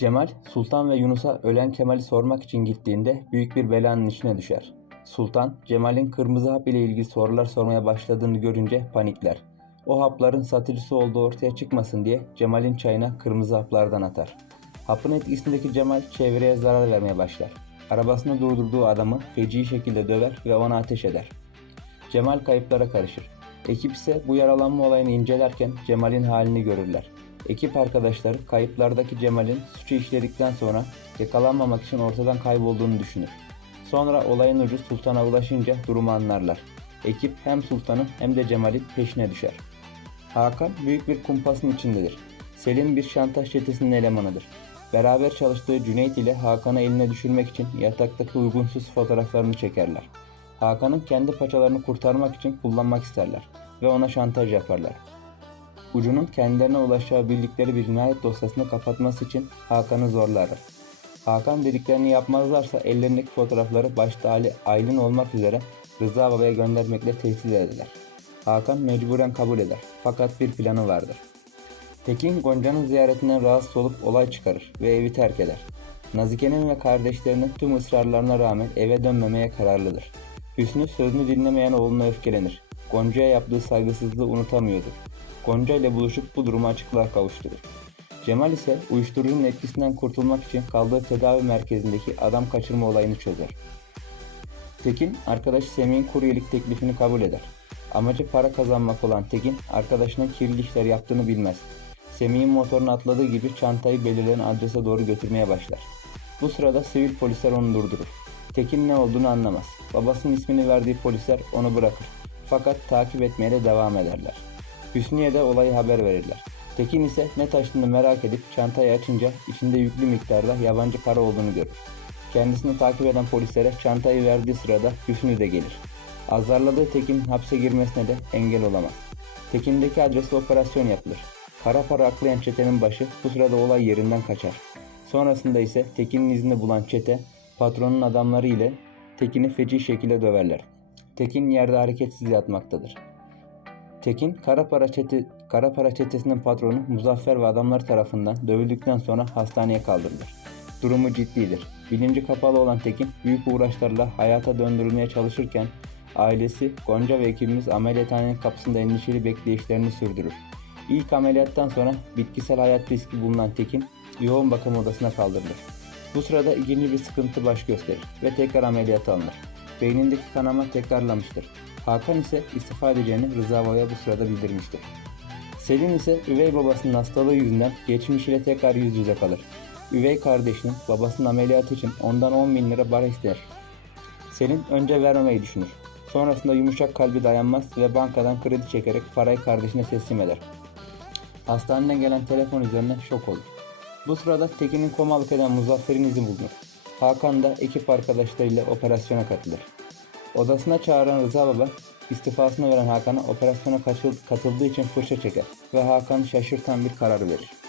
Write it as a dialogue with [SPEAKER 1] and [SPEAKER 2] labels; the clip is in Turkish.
[SPEAKER 1] Cemal, Sultan ve Yunus'a ölen Kemal'i sormak için gittiğinde büyük bir belanın içine düşer. Sultan, Cemal'in kırmızı hap ile ilgili sorular sormaya başladığını görünce panikler. O hapların satıcısı olduğu ortaya çıkmasın diye Cemal'in çayına kırmızı haplardan atar. Hapın etkisindeki Cemal çevreye zarar vermeye başlar. Arabasını durdurduğu adamı feci şekilde döver ve ona ateş eder. Cemal kayıplara karışır. Ekip ise bu yaralanma olayını incelerken Cemal'in halini görürler. Ekip arkadaşları kayıplardaki Cemal'in suçu işledikten sonra yakalanmamak için ortadan kaybolduğunu düşünür. Sonra olayın ucu Sultan'a ulaşınca durumu anlarlar. Ekip hem Sultan'ın hem de Cemal'in peşine düşer. Hakan büyük bir kumpasın içindedir. Selim bir şantaj çetesinin elemanıdır. Beraber çalıştığı Cüneyt ile Hakan'ı eline düşürmek için yataktaki uygunsuz fotoğraflarını çekerler. Hakan'ın kendi paçalarını kurtarmak için kullanmak isterler ve ona şantaj yaparlar. Ucunun kendilerine ulaşacağı bildikleri bir cinayet dosyasını kapatması için Hakan'ı zorlarlar. Hakan dediklerini yapmazlarsa ellerindeki fotoğrafları başta Ali Aylin olmak üzere Rıza Baba'ya göndermekle tehdit ederler. Hakan mecburen kabul eder fakat bir planı vardır. Tekin Gonca'nın ziyaretinden rahatsız olup olay çıkarır ve evi terk eder. Nazike'nin ve kardeşlerinin tüm ısrarlarına rağmen eve dönmemeye kararlıdır. Hüsnü sözünü dinlemeyen oğluna öfkelenir. Gonca'ya yaptığı saygısızlığı unutamıyordur. Gonca ile buluşup bu durumu açıklığa kavuşturur. Cemal ise uyuşturucunun etkisinden kurtulmak için kaldığı tedavi merkezindeki adam kaçırma olayını çözer. Tekin, arkadaşı Semih'in kuryelik teklifini kabul eder. Amacı para kazanmak olan Tekin, arkadaşının kirli işler yaptığını bilmez. Semih'in motoruna atladığı gibi çantayı belirlenen adrese doğru götürmeye başlar. Bu sırada sivil polisler onu durdurur. Tekin ne olduğunu anlamaz. Babasının ismini verdiği polisler onu bırakır. Fakat takip etmeye de devam ederler. Hüsnü'ye de olayı haber verirler. Tekin ise ne taşındığını merak edip çantayı açınca içinde yüklü miktarda yabancı para olduğunu görür. Kendisini takip eden polislere çantayı verdiği sırada Hüsnü de gelir. Azarladığı Tekin hapse girmesine de engel olamaz. Tekin'deki adresle operasyon yapılır. Kara para aklayan çetenin başı bu sırada olay yerinden kaçar. Sonrasında ise Tekin'in izini bulan çete patronun adamları ile Tekin'i feci şekilde döverler. Tekin yerde hareketsiz yatmaktadır. Tekin kara para, çete, kara para çetesinin patronu Muzaffer ve adamları tarafından dövüldükten sonra hastaneye kaldırılır. Durumu ciddidir. Bilinci kapalı olan Tekin büyük uğraşlarla hayata döndürülmeye çalışırken ailesi Gonca ve ekibimiz ameliyathanenin kapısında endişeli bekleyişlerini sürdürür. İlk ameliyattan sonra bitkisel hayat riski bulunan Tekin yoğun bakım odasına kaldırılır. Bu sırada ikinci bir sıkıntı baş gösterir ve tekrar ameliyata alınır. Beynindeki kanama tekrarlamıştır. Hakan ise istifa edeceğini Rıza Baba'ya bu sırada bildirmiştir. Selin ise üvey babasının hastalığı yüzünden geçmişiyle tekrar yüz yüze kalır. Üvey kardeşinin babasının ameliyatı için ondan 10 bin lira para ister. Selin önce vermemeyi düşünür. Sonrasında yumuşak kalbi dayanmaz ve bankadan kredi çekerek parayı kardeşine teslim eder. Hastaneden gelen telefon üzerine şok olur. Bu sırada Tekin'in komalık eden Muzaffer'in izi bulunur. Hakan da ekip arkadaşlarıyla operasyona katılır. Odasına çağıran Rıza Baba istifasını veren Hakan'a operasyona katıldığı için fırça çeker ve Hakan şaşırtan bir karar verir.